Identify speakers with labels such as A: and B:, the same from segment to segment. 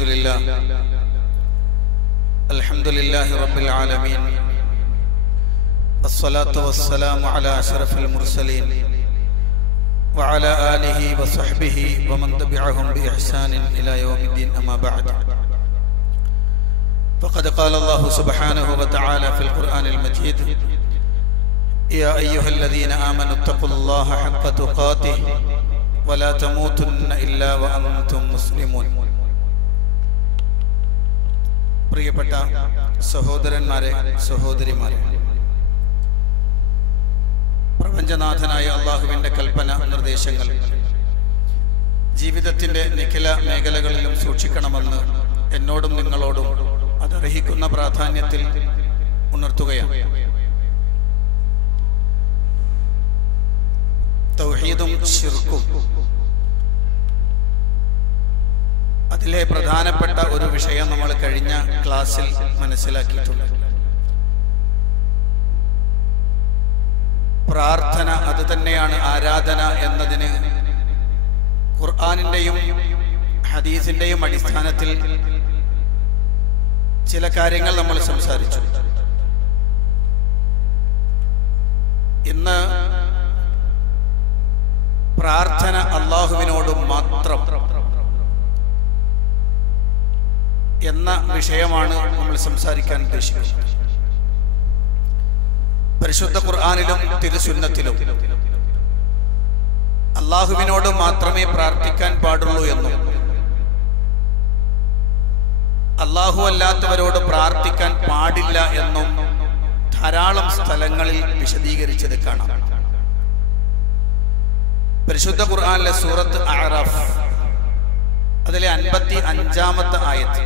A: الحمد لله. الحمد لله رب العالمين. الصلاة والسلام على أشرف المرسلين وعلى آله وصحبه ومن تبعهم بإحسان إلى يوم الدين أما بعد. فقد قال الله سبحانه وتعالى في القرآن المجيد يا أيها الذين آمنوا اتقوا الله حق تقاته ولا تموتن إلا وأنتم مسلمون. പ്രിയപ്പെട്ട സഹോദരന്മാരെ സഹോദരിമാരെ. പ്രപഞ്ചനാഥനായ അള്ളാഹുവിന്റെ കൽപ്പന നിർദ്ദേശങ്ങൾ. ജീവിതത്തിന്റെ നിഖില മേഖലകളിലും സൂക്ഷിക്കണമെന്ന് എന്നോടും നിങ്ങളോടും അതർഹിക്കുന്ന പ്രാധാന്യത്തിൽ ഉണർത്തുകയാണ്. തൗഹീദും ഷിർക്കും അതിലെ പ്രധാനപ്പെട്ട ഒരു വിഷയം നമ്മൾ കഴിഞ്ഞ ക്ലാസ്സിൽ മനസ്സിലാക്കിയിട്ടുണ്ട്. പ്രാർത്ഥന അത് തന്നെയാണ് ആരാധന എന്നതിന് ഖുർആാനിന്റെയും ഹദീസിന്റെയും അടിസ്ഥാനത്തിൽ ചില കാര്യങ്ങൾ നമ്മൾ സംസാരിച്ചു. ഇന്ന് പ്രാർത്ഥന അള്ളാഹുവിനോട് മാത്രം എന്ന വിഷയമാണ് നമ്മൾ സംസാരിക്കാൻ ഉദ്ദേശിക്കുന്നത്. പരിശുദ്ധ ഖുർആാനിലും തിരുസുന്നത്തിലും അള്ളാഹുവിനോട് മാത്രമേ പ്രാർത്ഥിക്കാൻ പാടുള്ളൂ എന്നും അള്ളാഹു അല്ലാത്തവരോട് പ്രാർത്ഥിക്കാൻ പാടില്ല എന്നും ധാരാളം സ്ഥലങ്ങളിൽ വിശദീകരിച്ചത് കാണാം. പരിശുദ്ധ ഖുർആാനിലെ സൂറത്ത് ആറാഫ് അതിലെ അൻപത്തി അഞ്ചാമത്തെ ആയത്ത്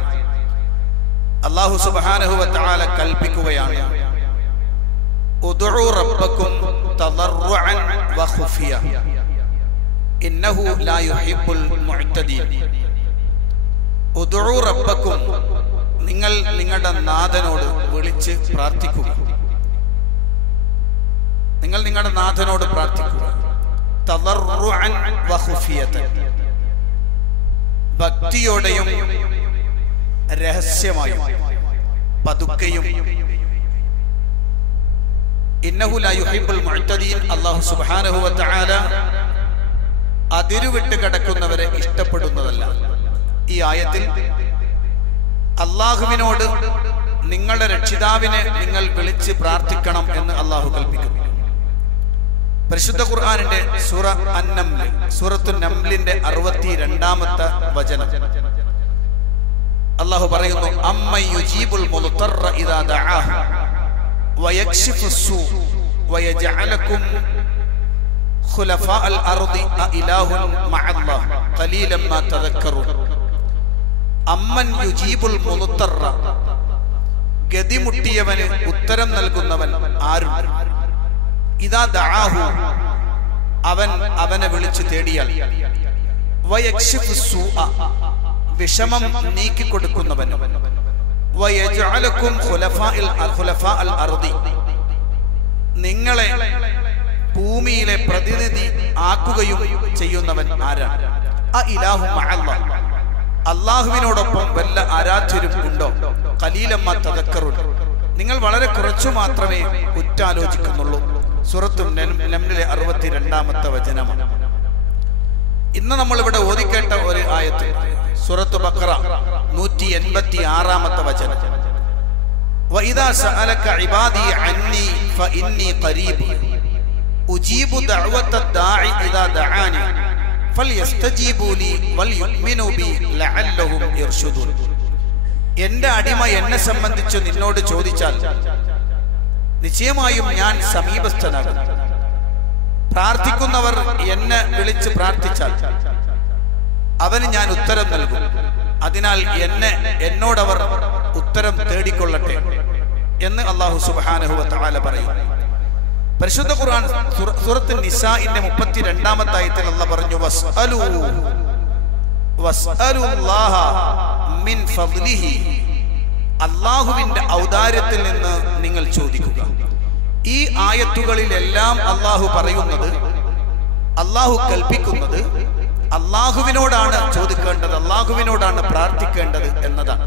A: അള്ളാഹു സുബാനഹുവത്താല കൽപ്പിക്കുകയാണ്. നിങ്ങൾ നിങ്ങളുടെ നാഥനോട് വിളിച്ച് പ്രാർത്ഥിക്കുക. നിങ്ങൾ നിങ്ങളുടെ നാഥനോട് പ്രാർത്ഥിക്കുക. ഭക്തിയോടെയും രഹസ്യമായും പതുക്കെയും. അതിരുവിട്ട് കിടക്കുന്നവരെ ഇഷ്ടപ്പെടുന്നതല്ല. ഈ ആയത്തിൽ അള്ളാഹുവിനോട് നിങ്ങളുടെ രക്ഷിതാവിനെ നിങ്ങൾ വിളിച്ച് പ്രാർത്ഥിക്കണം എന്ന് അള്ളാഹു കൽപ്പിക്കുന്നു. പരിശുദ്ധ ഖുർആാനിന്റെ സൂറ അന്നംൽ സൂറത്തു നംലിന്റെ അറുപത്തി രണ്ടാമത്തെ വചനം. അള്ളാഹു പറയുന്നു ഗതിമുട്ടിയവന് ഉത്തരം നൽകുന്നവൻ ആരുണ്ട് ഇതാ ദാഹു അവൻ അവനെ വിളിച്ചു തേടിയാൽ വയക്ഷിഫു നീക്കി കൊടുക്കുന്നവനും നിങ്ങളെ ഭൂമിയിലെ പ്രതിനിധി ആക്കുകയും ചെയ്യുന്നവൻ ആരാണ്? അള്ളാഹുവിനോടൊപ്പം വല്ല ആരാധ്യരും ഉണ്ടോ? കലീലമ്മ തതക്കറുണ്ട് നിങ്ങൾ വളരെ കുറച്ചു മാത്രമേ കുറ്റാലോചിക്കുന്നുള്ളൂ. സുറത്തും നമ്നിലെ അറുപത്തിരണ്ടാമത്തെ വചനമാണ്. ഇന്ന് നമ്മളിവിടെ ഓതിക്കേട്ട ഒരു ആയത്ത് സുറത്ത് ബക്കറ നൂറ്റി എൺപത്തി ആറാമത്തെ വചനം وإذا سألك عبادي عني فإني قريب أجيب دعوة الداعي إذا دعاني فليستجيبوا لي وليؤمنوا بي لعلهم يرشدون എന്റെ അടിമ എന്നെ സംബന്ധിച്ച് നിന്നോട് ചോദിച്ചാൽ നിശ്ചയമായും ഞാൻ സമീപസ്ഥനാകും പ്രാർത്ഥിക്കുന്നവർ എന്നെ വിളിച്ച് പ്രാർത്ഥിച്ചാൽ അവന് ഞാൻ ഉത്തരം നൽകും. അതിനാൽ എന്നെ എന്നോടവർ ഉത്തരം തേടിക്കൊള്ളട്ടെ എന്ന് അള്ളാഹു സുബാനഹു താല പറയും. പരിശുദ്ധ ഖുർആൻ സൂറത്ത് നിസാഇന്റെ മുപ്പത്തിരണ്ടാമത്തെ ആയത്തിൽ അള്ളാഹ് പറഞ്ഞു വസ്അലു വസ്അലുല്ലാഹ മിൻ ഫദ്ലിഹി. അള്ളാഹുവിന്റെ ഔദാര്യത്തിൽ നിന്ന് നിങ്ങൾ ചോദിക്കുക. ഈ ആയത്തുകളിലെല്ലാം അള്ളാഹു പറയുന്നത് അള്ളാഹു കൽപ്പിക്കുന്നത് അള്ളാഹുവിനോടാണ് ചോദിക്കേണ്ടത് അള്ളാഹുവിനോടാണ് പ്രാർത്ഥിക്കേണ്ടത് എന്നതാണ്.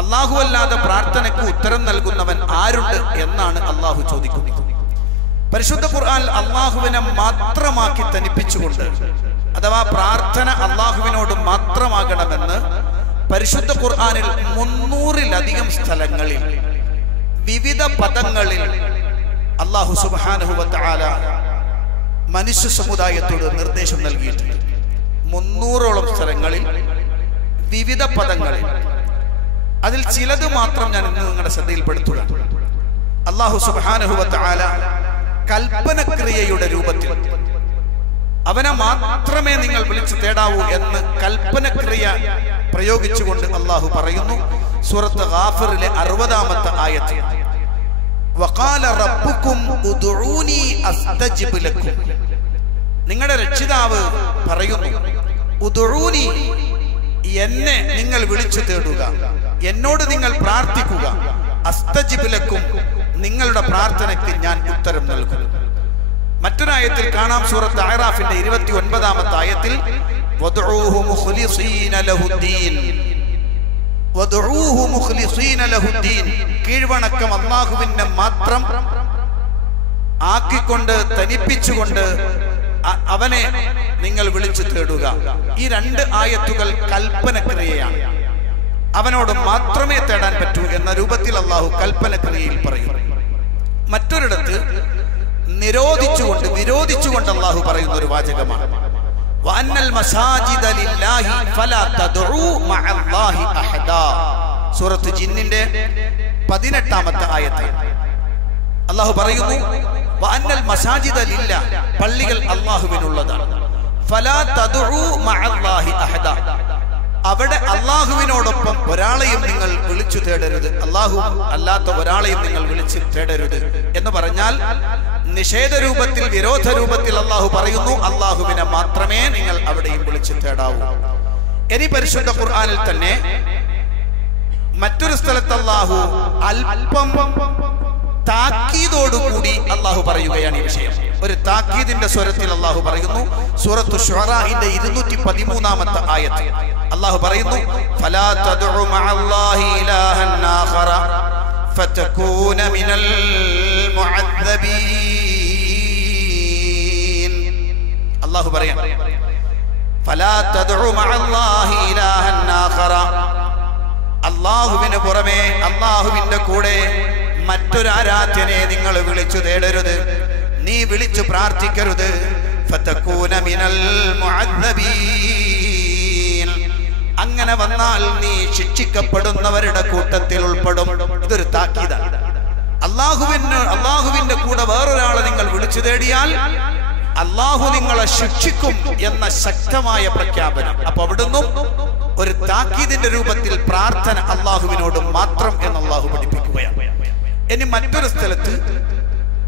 A: അള്ളാഹു അല്ലാതെ പ്രാർത്ഥനയ്ക്ക് ഉത്തരം നൽകുന്നവൻ ആരുണ്ട് എന്നാണ് അള്ളാഹു ചോദിക്കുന്നത്. പരിശുദ്ധ ഖുർആൻ അള്ളാഹുവിനെ മാത്രമാക്കി തനിപ്പിച്ചുകൊണ്ട് അഥവാ പ്രാർത്ഥന അള്ളാഹുവിനോട് മാത്രമാകണമെന്ന് പരിശുദ്ധ ഖുർആാനിൽ മുന്നൂറിലധികം സ്ഥലങ്ങളിൽ വിവിധ പദങ്ങളിൽ അള്ളാഹു സുബാനുഹുവല മനുഷ്യ സമുദായത്തോട് നിർദ്ദേശം നൽകിയിട്ടുണ്ട്. മുന്നൂറോളം സ്ഥലങ്ങളിൽ വിവിധ പദങ്ങളിൽ. അതിൽ ചിലത് മാത്രം ഞാൻ ഇന്ന് നിങ്ങളുടെ ശ്രദ്ധയിൽപ്പെടുത്തുക. അള്ളാഹു സുബാനുഹുവല കൽപ്പനക്രിയയുടെ രൂപത്തിൽ അവനെ മാത്രമേ നിങ്ങൾ വിളിച്ചു തേടാവൂ എന്ന് കൽപ്പനക്രിയ പ്രയോഗിച്ചുകൊണ്ട് അള്ളാഹു പറയുന്നു. സൂറത്ത് ഗാഫിറിലെ അറുപതാമത്തെ ആയത്ത്. വഖാല റബ്ബുക്കും ഉദ്ഉനി അസ്തജിബ് നിങ്ങളുടെ രക്ഷിതാവ് പറയുന്നു. എന്നെ നിങ്ങൾ വിളിച്ചു തേടുക. എന്നോട് നിങ്ങൾ പ്രാർത്ഥിക്കുക. അസ്തജിബിലക്കും നിങ്ങളുടെ പ്രാർത്ഥനയ്ക്ക് ഞാൻ ഉത്തരം നൽകും. മറ്റൊരായത്തിൽ കാണാം സൂറത്ത് അഹ്റാഫിന്റെ ഇരുപത്തി ഒൻപതാമത്തെ ആയത്തിൽ കീഴ്വണക്കം മാത്രം ആക്കിക്കൊണ്ട് തനിപ്പിച്ചുകൊണ്ട് അവനെ നിങ്ങൾ വിളിച്ചു തേടുക. ഈ രണ്ട് ആയത്തുകൾ കൽപ്പനക്രിയയാണ്. അവനോട് മാത്രമേ തേടാൻ പറ്റൂ എന്ന രൂപത്തിൽ അള്ളാഹു കൽപ്പനക്രിയയിൽ പറയും മറ്റൊരിടത്ത് നിരോധിച്ചുകൊണ്ട് വിരോധിച്ചുകൊണ്ട് അള്ളാഹു പറയുന്ന ഒരു വാചകമാണ് സൂറത്ത് ജിന്നിന്റെ പതിനെട്ടാമത്തെ ആയത്ത്. അള്ളാഹു പറയുന്നു മസാജിദ പള്ളികൾ അള്ളാഹുവിനുള്ളതാണ് അവിടെ അള്ളാഹുവിനോടൊപ്പം ഒരാളെയും നിങ്ങൾ വിളിച്ചു തേടരുത്. അള്ളാഹു അല്ലാത്ത ഒരാളെയും നിങ്ങൾ വിളിച്ചു തേടരുത് എന്ന് പറഞ്ഞാൽ നിഷേധ രൂപത്തിൽ വിരോധ രൂപത്തിൽ അള്ളാഹു പറയുന്നു അള്ളാഹുവിനെ മാത്രമേ നിങ്ങൾ അവിടെയും വിളിച്ചു തേടാവൂ. ഇനി പരിശുദ്ധ ഖുർആാനിൽ തന്നെ മറ്റൊരു സ്ഥലത്ത് അള്ളാഹു അല്പം താക്കീതോടുകൂടി അള്ളാഹു പറയുകയാണ് ഈ വിഷയം. ഒരു താക്കീതിന്റെ സ്വരത്തിൽ അള്ളാഹു പറയുന്നു സൂറത്തു ഷുറാഹിന്റെ ഇരുന്നൂറ്റി പതിമൂന്നാമത്തെ ആയത്ത്. അള്ളാഹു പറയുന്നു അള്ളാഹു പറയാം അള്ളാഹുവിന് പുറമെ അള്ളാഹുവിന്റെ കൂടെ മറ്റൊരു ആരാധ്യനെ നിങ്ങൾ വിളിച്ചു തേടരുത്. നീ വിളിച്ചു പ്രാർത്ഥിക്കരുത്. അങ്ങനെ വന്നാൽ നീ ശിക്ഷിക്കപ്പെടുന്നവരുടെ കൂട്ടത്തിൽ ഉൾപ്പെടും. ഇതൊരു താക്കീത. അള്ളാഹുവിന് അള്ളാഹുവിന്റെ കൂടെ വേറൊരാളെ നിങ്ങൾ വിളിച്ചു തേടിയാൽ അള്ളാഹു നിങ്ങളെ ശിക്ഷിക്കും എന്ന ശക്തമായ പ്രഖ്യാപനം. അപ്പൊ അവിടുന്ന് ഒരു താക്കീതിന്റെ രൂപത്തിൽ പ്രാർത്ഥന അള്ളാഹുവിനോട് മാത്രം എന്ന് അള്ളാഹു പഠിപ്പിക്കുകയാണ്. ഇനി മറ്റൊരു സ്ഥലത്ത്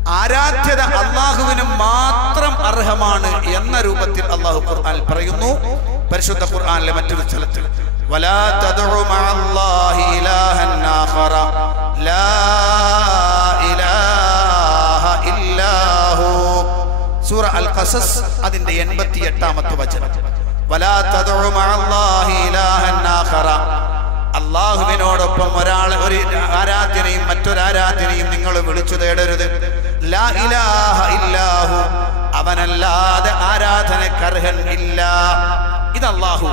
A: ആരാധ്യത അള്ളാഹുവിന് മാത്രം അർഹമാണ് എന്ന രൂപത്തിൽ അള്ളാഹു ഖുർആൻ പറയുന്നു. പരിശുദ്ധ ഖുർആനിലെ മറ്റൊരു സ്ഥലത്ത്. സൂറ അൽ അതിന്റെ എൺപത്തി എട്ടാമത്തെ വചനം അള്ളാഹുവിനോടൊപ്പം ഒരാൾ ഒരു ആരാധനയും മറ്റൊരാരാധനയും നിങ്ങൾ വിളിച്ചു തേടരുത്. അവനല്ലാതെ ആരാധനക്കർഹൻ ഇല്ല. ഇത് അള്ളാഹു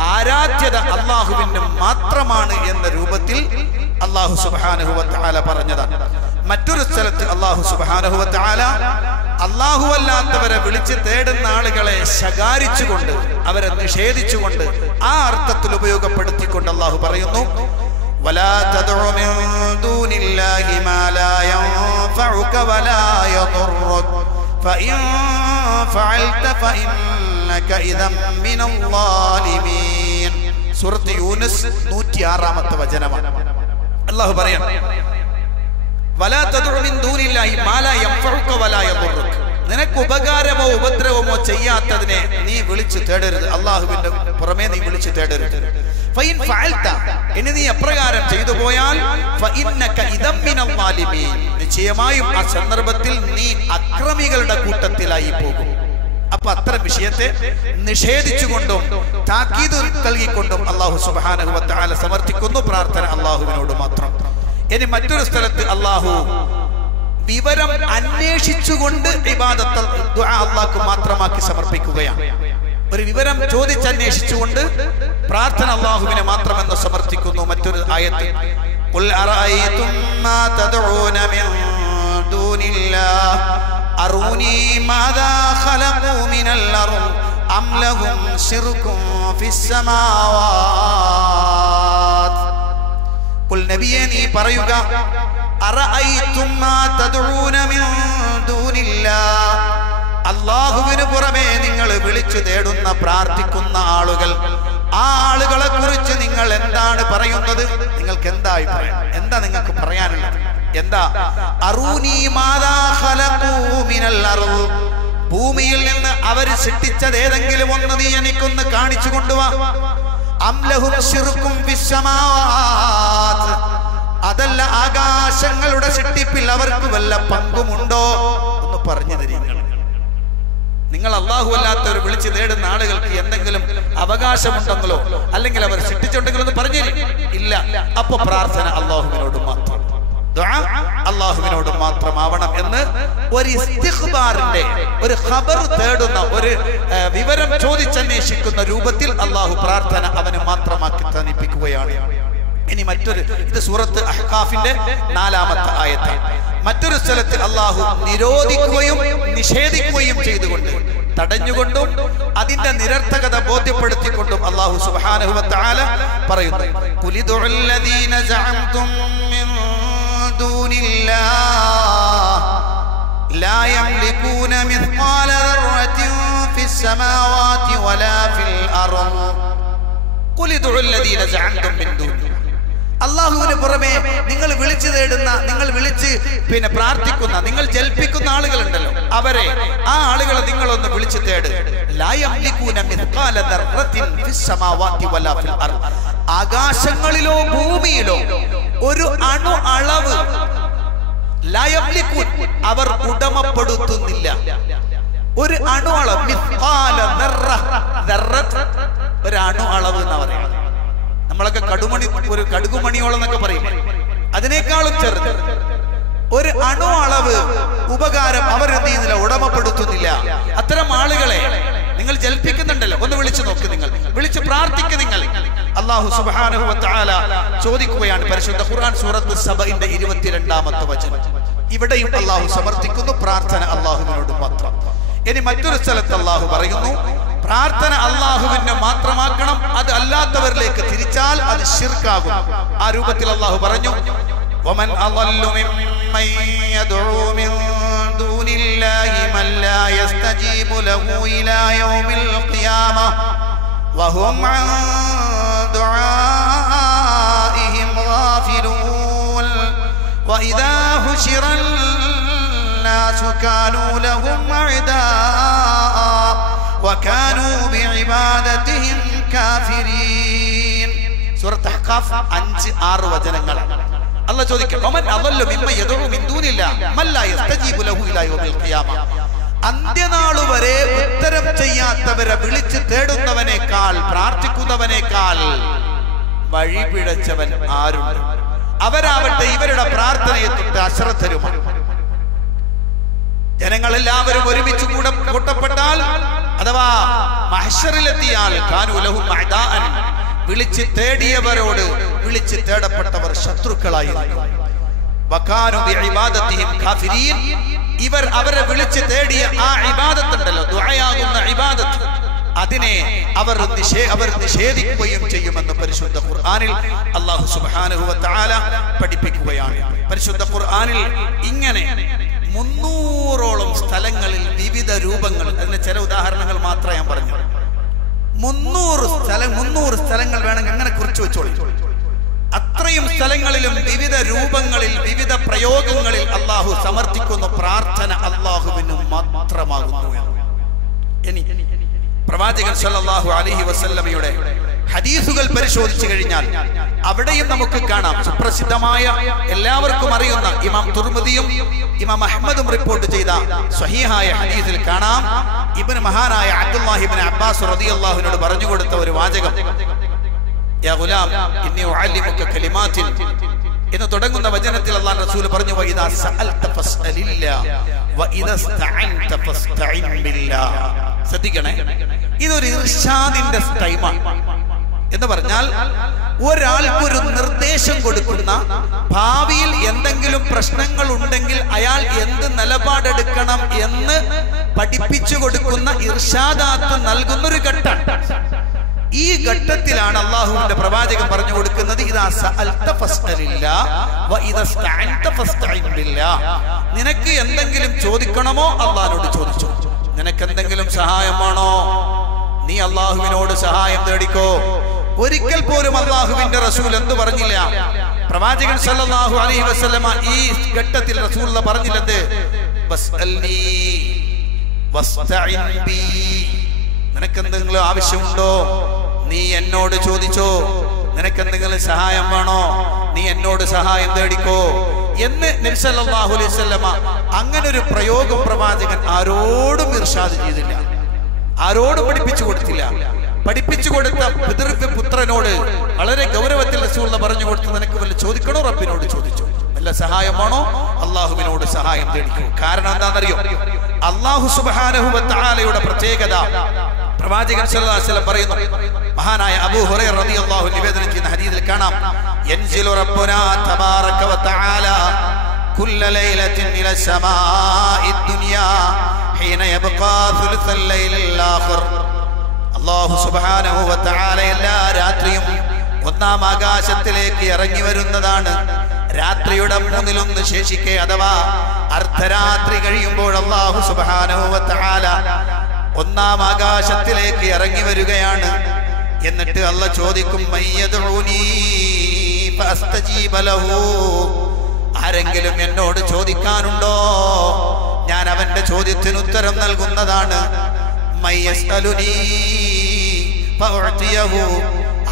A: ആരാധ്യത അള്ളാഹുവിന് മാത്രമാണ് എന്ന രൂപത്തിൽ അള്ളാഹു സുബ്ഹാനഹു വ തആല പറഞ്ഞതാണ് മറ്റൊരു സ്ഥലത്ത് അള്ളാഹു സുബ്ഹാനഹു വ തആല അള്ളാഹു അല്ലാത്തവരെ വിളിച്ച് തേടുന്ന ആളുകളെ ശകാരിച്ചുകൊണ്ട് അവരെ നിഷേധിച്ചുകൊണ്ട് ആ അർത്ഥത്തിൽ ഉപയോഗപ്പെടുത്തിക്കൊണ്ട് അള്ളാഹു പറയുന്നു ولا تدع من دون الله ما لا ينفعك ولا يضرك فإن فعلت فإنك إذا من الظالمين സൂറത്ത് യൂനിസ് നൂറ്റി ആറാമത്തെ വചനമാണ് അള്ളാഹു പറയാം. നിനക്ക് ഉപകാരമോ ഉപദ്രവമോ ചെയ്യാത്തതിനെ നീ വിളിച്ചു തേടരുത്. അള്ളാഹുവിന്റെ പുറമേ നീ വിളിച്ചു തേടരുത്. ഇനി നീ അപ്രകാരം ചെയ്തു പോയാൽ നിശ്ചയമായും ആ സന്ദർഭത്തിൽ നീ അക്രമികളുടെ കൂട്ടത്തിലായി പോകും. അപ്പൊ അപ്പൊ അത്തരം വിഷയത്തെ നിഷേധിച്ചുകൊണ്ടും താക്കീത് നൽകിക്കൊണ്ടും അള്ളാഹു സുബാനഹുവത്താല സമർത്ഥിക്കുന്നു പ്രാർത്ഥന അള്ളാഹുവിനോട് മാത്രം ഇനി മറ്റൊരു സ്ഥലത്ത് അള്ളാഹു വിവരം അന്വേഷിച്ചുകൊണ്ട് ഇബാദത്ത് ദുആ അള്ളാഹ്ക്ക് മാത്രമാക്കി സമർപ്പിക്കുകയാണ് ഒരു വിവരം ചോദിച്ചന്വേഷിച്ചുകൊണ്ട് പ്രാർത്ഥന അള്ളാഹുവിനെ മാത്രമെന്ന് സമർത്ഥിക്കുന്നു മറ്റൊരു ആയത്ത് قل أرأيتم ما تدعون من دون الله أروني ماذا خلقوا من الأرض أم لهم شرك في السماوات قل നബിയെ നീ പറയുക അറഅയ്തും മാ തദ്ഊന മിൻ ദൂനില്ലാഹ് അള്ളാഹുവിന് പുറമെ നിങ്ങൾ വിളിച്ചു തേടുന്ന പ്രാർത്ഥിക്കുന്ന ആളുകൾ ആ ആളുകളെ കുറിച്ച് നിങ്ങൾ എന്താണ് പറയുന്നത് നിങ്ങൾക്ക് എന്താ അഭിപ്രായം എന്താ നിങ്ങൾക്ക് പറയാനുള്ളത് എന്താ? അറൂനി മാതാ മിനൽ ഭൂമിയിൽ നിന്ന് അവർ സൃഷ്ടിച്ചത് ഏതെങ്കിലും ഒന്ന് നീ എനിക്കൊന്ന് കാണിച്ചു കൊണ്ടുവാ. അതല്ല ആകാശങ്ങളുടെ സൃഷ്ടിപ്പിൽ അവർക്ക് വല്ല പങ്കുമുണ്ടോ എന്ന് പറഞ്ഞു തരീങ്ങൾ നിങ്ങൾ അള്ളാഹു അല്ലാത്തവർ വിളിച്ച് നേടുന്ന ആളുകൾക്ക് എന്തെങ്കിലും അവകാശമുണ്ടെങ്കിലോ അല്ലെങ്കിൽ അവർ സൃഷ്ടിച്ചുണ്ടെങ്കിലോ എന്ന് പറഞ്ഞു ഇല്ല. അപ്പൊ പ്രാർത്ഥന അള്ളാഹുവിനോട് മാത്രം. അള്ളാഹുവിനോട് മാത്രമാവണം എന്ന് ഒരു ഇസ്തിഖ്ബാറിന്റെ ഒരു ഖബർ തേടുന്ന ഒരു വിവരം ചോദിച്ചന്വേഷിക്കുന്ന രൂപത്തിൽ അള്ളാഹു പ്രാർത്ഥന അവന് മാത്രമാക്കി തനിപ്പിക്കുകയാണ്. ഇനി മറ്റൊരു ഇത് സൂറത്ത് അഹ്കാഫിന്റെ നാലാമത്തെ ആയത്ത്. മറ്റൊരു സ്ഥലത്ത് അള്ളാഹു നിരോധിക്കുകയും നിഷേധിക്കുകയും ചെയ്തുകൊണ്ട് തടഞ്ഞുകൊണ്ടും അതിന്റെ നിരർത്ഥകത ബോധ്യപ്പെടുത്തിക്കൊണ്ടും അള്ളാഹു തആല പറയുന്നു. "ഖുലിദുഉൽ الله لا يملكون مثقال ലാ യംലികൂന السماوات ولا في വലാ ഫിൽ ادعوا الذين زعمتم من دون അള്ളാഹുവിന് പുറമെ നിങ്ങൾ വിളിച്ചു തേടുന്ന നിങ്ങൾ വിളിച്ച് പിന്നെ പ്രാർത്ഥിക്കുന്ന നിങ്ങൾ ജൽപ്പിക്കുന്ന ആളുകളുണ്ടല്ലോ. അവരെ ആ ആളുകളെ നിങ്ങളൊന്ന് വിളിച്ചു തേട്. ആകാശങ്ങളിലോ ഭൂമിയിലോ ഒരു അണു അളവ്. അവർ ഉടമപ്പെടുത്തുന്നില്ല. ഒരു അണു അളവ് ഒരു അണു അളവ് എന്ന് പറയുന്നത് നമ്മളൊക്കെ കടുമണി ഒരു കടുകുമണിയോളം എന്നൊക്കെ പറയും. അതിനേക്കാളും ചെറുത്. ഒരു അണു അളവ് ഉപകാരം അവരെന്ത് ചെയ്യുന്നില്ല ഉടമപ്പെടുത്തുന്നില്ല. അത്തരം ആളുകളെ നിങ്ങൾ ജൽപ്പിക്കുന്നുണ്ടല്ലോ. ഒന്ന് വിളിച്ചു നോക്ക് നിങ്ങൾ. വിളിച്ച് പ്രാർത്ഥിക്കുക നിങ്ങൾ. അള്ളാഹു സുബാനുഹു ചോദിക്കുകയാണ് പരിശുദ്ധ ഖുർആൻ സൂറത്ത് സഭയിന്റെ ഇരുപത്തിരണ്ടാമത്തെ വചനം. ഇവിടെയും അള്ളാഹു സമർത്ഥിക്കുന്നു. പ്രാർത്ഥന അള്ളാഹുവിനോട് മാത്രം. ഇനി മറ്റൊരു സ്ഥലത്ത് അള്ളാഹു പറയുന്നു പ്രാർത്ഥന അള്ളാഹുവിനെ മാത്രമാക്കണം. അത് അല്ലാത്തവരിലേക്ക് തിരിച്ചാൽ അത് ശിർക്കാകും. ആ രൂപത്തിൽ അള്ളാഹു പറഞ്ഞു ഒമൻ അള്ളു الله من لا يستجيب له إلى يوم القيامة. وهم عن دعائهم غافلون. وإذا هشر الناس كانوا لهم أعداء وكانوا بعبادتهم كافرين. سورة أحقاف أنت آر وجنة അല്ല ചോദിക്കും അന്ത്യനാളു വരെ ഉത്തരം ചെയ്യാത്തവരെ വിളിച്ച് തേടുന്നവനേക്കാൾ പ്രാർത്ഥിക്കുന്നവനേക്കാൾ വഴിപിഴച്ചവൻ ആരുണ്ട്? അവരാവട്ടെ ഇവരുടെ പ്രാർത്ഥനയെ തൊട്ട് അശ്രദ്ധരുമാണ് ജനങ്ങളെല്ലാവരും ഒരുമിച്ച് കൂടെ കൂട്ടപ്പെട്ടാൽ അഥവാ മഹ്ശറിലെത്തിയാൽ കാനുലഹും അഅദാഅൻ വിളിച്ച് തേടിയവരോട് വിളിച്ച് തേടപ്പെട്ടവർ ശത്രുക്കളായിരുന്നു. ഇവർ അവരെ വിളിച്ച് തേടിയ ആ ഇബാദത്തുണ്ടല്ലോ ദുആയാകുന്ന ഇബാദത്ത്. അതിനെ അവർ അവർ നിഷേധിക്കുകയും ചെയ്യുമെന്ന് പരിശുദ്ധ ഖുർആാനിൽ അള്ളാഹു സുബ്ഹാനഹു വ തആല പഠിപ്പിക്കുകയാണ്. പരിശുദ്ധ ഖുർആാനിൽ ഇങ്ങനെ മുന്നൂറോളം സ്ഥലങ്ങളിൽ വിവിധ രൂപങ്ങൾ അതിന്റെ ചില ഉദാഹരണങ്ങൾ മാത്രമേ ഞാൻ പറഞ്ഞു മുന്നൂറ് സ്ഥലം മുന്നൂറ് സ്ഥലങ്ങൾ വേണമെങ്കിൽ അങ്ങനെ കുറിച്ചു വെച്ചോളി. അത്രയും സ്ഥലങ്ങളിലും വിവിധ രൂപങ്ങളിൽ വിവിധ പ്രയോഗങ്ങളിൽ അള്ളാഹു സമർപ്പിക്കുന്ന പ്രാർത്ഥന അള്ളാഹുവിന് മാത്രമാകുന്നു പ്രവാചകൻ സല്ലല്ലാഹു അലൈഹി വസല്ലമയുടെ ഹദീസുകൾ പരിശോധിച്ചു കഴിഞ്ഞാൽ അവിടെയും നമുക്ക് കാണാം. സുപ്രസിദ്ധമായ എല്ലാവർക്കും അറിയുന്ന ഇമാം തുർമുദിയും ഇമാം അഹമ്മദും റിപ്പോർട്ട് ചെയ്ത സ്വഹീഹായ ഹദീസിൽ കാണാം. ഇബ്നു മഹാനായ അബ്ദുല്ലാഹിബിൻ അബ്ബാസ് റളിയല്ലാഹുവിനോട് പറഞ്ഞു കൊടുത്ത ഒരു വാചകം എന്ന് തുടങ്ങുന്ന വചനത്തിൽ അള്ളാഹ് റസൂൽ പറഞ്ഞു ശ്രദ്ധിക്കണേ ഇതൊരു ഇർഷാദിന്റെ ടൈമാണ് എന്ന് പറഞ്ഞാൽ ഒരാൾക്ക് ഒരു നിർദ്ദേശം കൊടുക്കുന്ന ഭാവിയിൽ എന്തെങ്കിലും പ്രശ്നങ്ങൾ ഉണ്ടെങ്കിൽ അയാൾ എന്ത് നിലപാടെടുക്കണം എന്ന് പഠിപ്പിച്ചു കൊടുക്കുന്ന ഇർഷാദാത്ത് നൽകുന്ന ഒരു ഘട്ടം. ഈ ഘട്ടത്തിലാണ് അള്ളാഹുവിന്റെ പ്രവാചകൻ പറഞ്ഞു കൊടുക്കുന്നത് നിനക്ക് എന്തെങ്കിലും ചോദിക്കണമോ? അള്ളാഹിനോട് ചോദിച്ചു. നിനക്ക് എന്തെങ്കിലും സഹായം വേണോ നീ അള്ളാഹുവിനോട് സഹായം തേടിക്കോ. ഒരിക്കൽ പോലും അള്ളാഹുവിന്റെ റസൂൽ എന്ത് പറഞ്ഞില്ല? പ്രവാചകൻ സല്ലല്ലാഹു അലൈഹി വസല്ലമ ഈ ഘട്ടത്തിൽ റസൂൽ പറഞ്ഞില്ലെന്ത് നിനക്കെന്തെങ്കിലും ആവശ്യമുണ്ടോ? നീ എന്നോട് ചോദിച്ചോ? നിനക്കെന്തെങ്കിലും സഹായം വേണോ? നീ എന്നോട് സഹായം തേടിക്കോ? എന്ന് നബിസല്ലാഹു അലൈഹി അങ്ങനെ ഒരു പ്രയോഗം പ്രവാചകൻ ആരോടും ഇർഷാദ് ചെയ്തില്ല. ആരോടും പഠിപ്പിച്ചു കൊടുത്തില്ല. പഠിപ്പിച്ചു കൊടുത്ത പിതൃവ്യ പുത്രനോട് വളരെ ഗൗരവത്തിൽ റസൂൽ പറഞ്ഞു കൊടുത്ത് നിനക്ക് വല്ല ചോദിക്കണോ? റബ്ബിനോട് ചോദിച്ചു. വല്ല സഹായമാണോ അള്ളാഹുവിനോട് സഹായം തേടിക്കൂ. കാരണം എന്താണെന്നറിയോ? അള്ളാഹു സുബാനഹുബത്താലയുടെ പ്രത്യേകത. പ്രവാചകൻ സല്ലല്ലാഹു പറയുന്നു. മഹാനായ അബൂ ഹുറൈറ റളിയല്ലാഹു നിവേദനം ചെയ്യുന്ന ഹദീസിൽ കാണാം. യൻസിലു റബ്ബുനാ തബാറക വ തആല കുല്ല ലൈലത്തിൻ ഇല സമാഇ ദുനിയാ ഹീന യബ്ഖാ സുൽസൽ ലൈലിൽ അള്ളാഹു സുബ്ഹാനഹു വതആല എല്ലാ രാത്രിയും ഒന്നാം ആകാശത്തിലേക്ക് ഇറങ്ങി വരുന്നതാണ്. രാത്രിയുടെ മൂന്നിലൊന്ന് ശേഷിക്കെ അഥവാ അർദ്ധരാത്രി കഴിയുമ്പോൾ അള്ളാഹു സുബ്ഹാനഹു വതആല ഒന്നാം ആകാശത്തിലേക്ക് ഇറങ്ങി വരികയാണ്. എന്നിട്ട് അല്ല ചോദിക്കും ആരെങ്കിലും എന്നോട് ചോദിക്കാനുണ്ടോ? ഞാൻ അവന്റെ ചോദ്യത്തിന് ഉത്തരം നൽകുന്നതാണ്.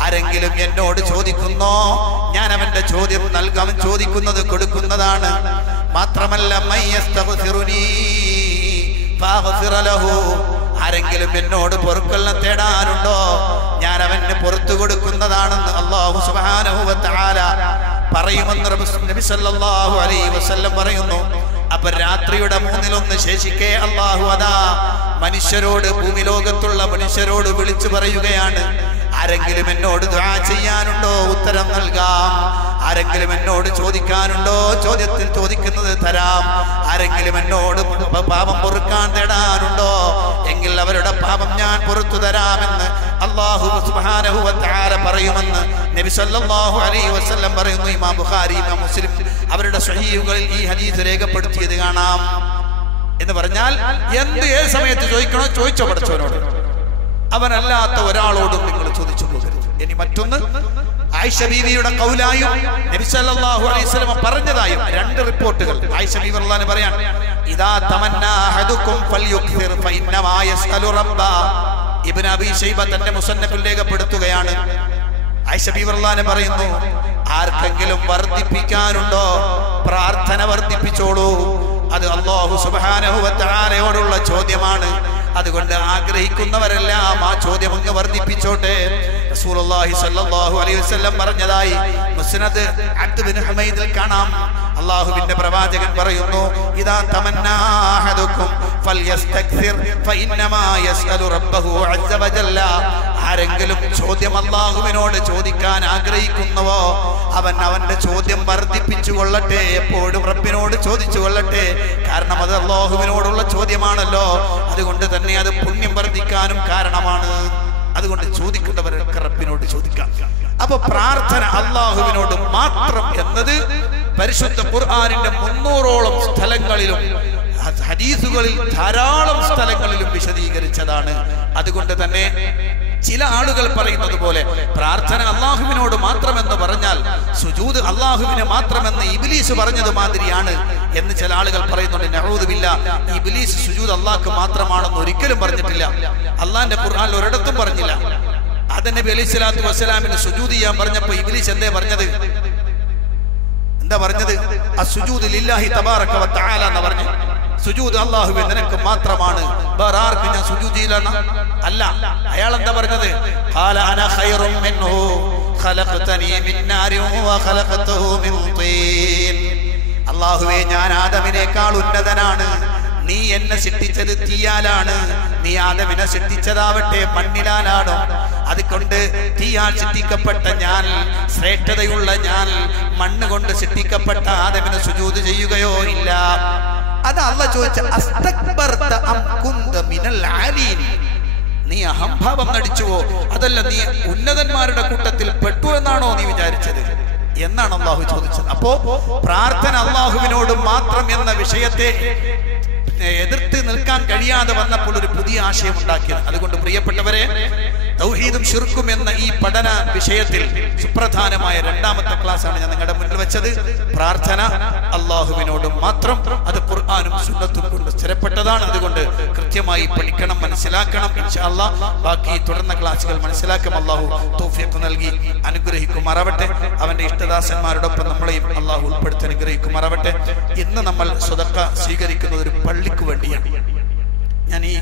A: ആരെങ്കിലും എന്നോട് ചോദിക്കുന്നോ? ഞാൻ അവന്റെ ചോദ്യം നൽകാൻ ചോദിക്കുന്നത് കൊടുക്കുന്നതാണ്. മാത്രമല്ല ആരെങ്കിലും എന്നോട് പൊറുക്കലിനെ തേടാനുണ്ടോ ഞാൻ അവന് പുറത്തു കൊടുക്കുന്നതാണെന്ന് അള്ളാഹു തആല പറയുമെന്ന് പറയുന്നു. അപ്പൊ രാത്രിയുടെ മൂന്നിലൊന്ന് ശേഷിക്കേ അള്ളാഹു അതാ. മനുഷ്യരോട് ഭൂമി ലോകത്തുള്ള മനുഷ്യരോട് വിളിച്ചു പറയുകയാണ്. ആരെങ്കിലും എന്നോട് ദുആ ചെയ്യാനുണ്ടോ? ഉത്തരം നൽകാം. ആരെങ്കിലും എന്നോട് ചോദിക്കാനുണ്ടോ? ചോദ്യത്തിൽ ചോദിക്കുന്നത് തരാം. ആരെങ്കിലും എന്നോട് പാപം പൊറുക്കാൻ തേടാനുണ്ടോ? എങ്കിൽ അവരുടെ പാപം ഞാൻ പുറത്തു തരാമെന്ന് അള്ളാഹു പറയുമെന്ന് നബി സല്ലല്ലാഹു അലൈഹി വസല്ലം പറയുന്നു. ഇമാം ബുഖാരി ഇമാം മുസ്ലിം അവരുടെ സ്വഹീഹുകളിൽ ഈ ഹദീസ് രേഖപ്പെടുത്തിയത് കാണാം. എന്ന് പറഞ്ഞാൽ എന്ത് ഏത് സമയത്ത് ചോദിക്കണോ ചോദിച്ചോ പഠിച്ചവനോട്. അവനല്ലാത്ത ഒരാളോടും നിങ്ങൾ ചോദിച്ചു പോകരുത്. ഇനി മറ്റൊന്ന് ആയിഷ ബീവിയുടെ കൗലായും പറഞ്ഞതായും രണ്ട് റിപ്പോർട്ടുകൾ. ആയിഷ ബീവി പറയാൻ ഇതാ തമന്നാ അഹദുക്കും ഫൽയുക്സിർ ഫഇന്നമാ യസ്അലു റബ്ബ. അബീ ശൈബ തന്റെ മുസന്നഫിൽ രേഖപ്പെടുത്തുകയാണ്. ആയിഷ പറയുന്നു ആർക്കെങ്കിലും വർദ്ധിപ്പിക്കാനുണ്ടോ? പ്രാർത്ഥന വർദ്ധിപ്പിച്ചോളൂ. അത് അള്ളാഹു തആലയോടുള്ള ചോദ്യമാണ്. അതുകൊണ്ട് ആഗ്രഹിക്കുന്നവരെല്ലാം ആ ചോദ്യം അങ്ങ് വർദ്ധിപ്പിച്ചോട്ടെ. റസൂലുള്ളാഹി സ്വല്ലല്ലാഹു അലൈഹി വസല്ലം പറഞ്ഞതായി. മുസ്നദ് അബ്ദ് ബിൻ ഹമൈദിൽ കാണാം. അള്ളാഹുവിന്റെ പ്രവാചകൻ പറയുന്നു ഇതാ തമന്നാഹദുക്കും ഫൽയസ്തക്സിർ ഫഇന്നമാ യസ്അലു റബ്ബഹു അസ്സ ആരെങ്കിലും ചോദ്യം അള്ളാഹുവിനോട് ചോദിക്കാൻ ആഗ്രഹിക്കുന്നുവോ? അവൻ അവന്റെ ചോദ്യം വർദ്ധിപ്പിച്ചു കൊള്ളട്ടെ എപ്പോഴും റബ്ബിനോട് ചോദിച്ചു കൊള്ളട്ടെ. കാരണം അത് അള്ളാഹുവിനോടുള്ള ചോദ്യമാണല്ലോ. അതുകൊണ്ട് തന്നെ അത് പുണ്യം വർദ്ധിക്കാനും കാരണമാണ്. അതുകൊണ്ട് ചോദിക്കുന്നവരൊക്കെ റബ്ബിനോട് ചോദിക്കാം. അപ്പൊ പ്രാർത്ഥന അള്ളാഹുവിനോട് മാത്രം എന്നത് പരിശുദ്ധ ഖുർആാനിന്റെ മുന്നൂറോളം സ്ഥലങ്ങളിലും ഹദീസുകളിൽ ധാരാളം സ്ഥലങ്ങളിലും വിശദീകരിച്ചതാണ്. അതുകൊണ്ട് തന്നെ ചില ആളുകൾ പറയുന്നത് പോലെ പ്രാർത്ഥന അള്ളാഹുവിനോട് മാത്രമെന്ന് പറഞ്ഞാൽ സുജൂദ് അള്ളാഹുവിന് മാത്രമെന്ന് ഇബിലീസ് പറഞ്ഞത് മാതിരിയാണ് എന്ന് ചില ആളുകൾ പറയുന്നുണ്ട്. നഹൂദുബില്ല ഇബിലീസ് സുജൂദ് അള്ളാഹ്ക്ക് മാത്രമാണെന്ന് ഒരിക്കലും പറഞ്ഞിട്ടില്ല. അള്ളാഹിന്റെ ഖുർആൻ ഒരിടത്തും പറഞ്ഞില്ല. അതന്നെ അലൈഹി സ്വലാത്തു വസ്സലാമിന് സുജൂദ് ചെയ്യാൻ പറഞ്ഞപ്പോ ഇബിലീസ് എന്തേ പറഞ്ഞത്? എന്താ പറഞ്ഞത്? എന്ന് പറഞ്ഞു. സുജൂദ് അല്ലാഹുവേ നിനക്ക് മാത്രമാണ്. വേറെ ആർക്കും ഞാൻ സുജൂദ് ചെയ്യലാണ് അല്ല അയാൾ എന്താ പറഞ്ഞത് അല്ലാഹുവേ ഞാൻ ആദമിനേക്കാൾ ഉന്നതനാണ്. നീ എന്നെ സൃഷ്ടിച്ചത് തീയാലാണ്. നീ ആദമിനെ സൃഷ്ടിച്ചതാവട്ടെ മണ്ണിലാലാണോ? അതുകൊണ്ട് തീയാൽ ചിട്ടിക്കപ്പെട്ട ഞാൻ ശ്രേഷ്ഠതയുള്ള ഞാൻ മണ്ണ് കൊണ്ട് ചിട്ടിക്കപ്പെട്ട ആദമിനെ സുജൂത് ചെയ്യുകയോ ഇല്ല. അത് അല്ല ചോദിച്ച നീ അഹംഭാവം നടിച്ചുവോ? അതല്ല നീ ഉന്നതന്മാരുടെ കൂട്ടത്തിൽ പെട്ടു എന്നാണോ നീ വിചാരിച്ചത്? എന്നാണ് അള്ളാഹു ചോദിച്ചത്. അപ്പോ പ്രാർത്ഥന അള്ളാഹുവിനോട് മാത്രം എന്ന വിഷയത്തെ എതിർത്ത് നിൽക്കാൻ കഴിയാതെ വന്നപ്പോൾ ഒരു പുതിയ ആശയം ഉണ്ടാക്കിയത്. അതുകൊണ്ട് പ്രിയപ്പെട്ടവരെ തൗഹീദും ഷിർക്കും എന്ന ഈ പഠന വിഷയത്തിൽ സുപ്രധാനമായ രണ്ടാമത്തെ ക്ലാസ് ആണ് ഞാൻ നിങ്ങളുടെ മുന്നിൽ വെച്ചത്. പ്രാർത്ഥന അള്ളാഹുവിനോടും മാത്രം അത് ഖുർആാനും സുന്നത്തും കൊണ്ട് സ്ഥിരപ്പെട്ടതാണ്. അതുകൊണ്ട് കൃത്യമായി പഠിക്കണം മനസ്സിലാക്കണം ഇൻഷാ അല്ലാഹ് ബാക്കി തുടർന്ന ക്ലാസ്സുകൾ മനസ്സിലാക്കും. അള്ളാഹു തൗഫീഖ് നൽകി അനുഗ്രഹിക്കുമാറാവട്ടെ. അവന്റെ ഇഷ്ടദാസന്മാരോടൊപ്പം നമ്മളെയും അള്ളാഹു ഉൾപ്പെടുത്തി അനുഗ്രഹിക്കുമാറാവട്ടെ. ഇന്ന് നമ്മൾ സ്വതക്ക സ്വീകരിക്കുന്ന ഒരു പള്ളിക്ക് വേണ്ടിയാണ്. ഞാൻ ഈ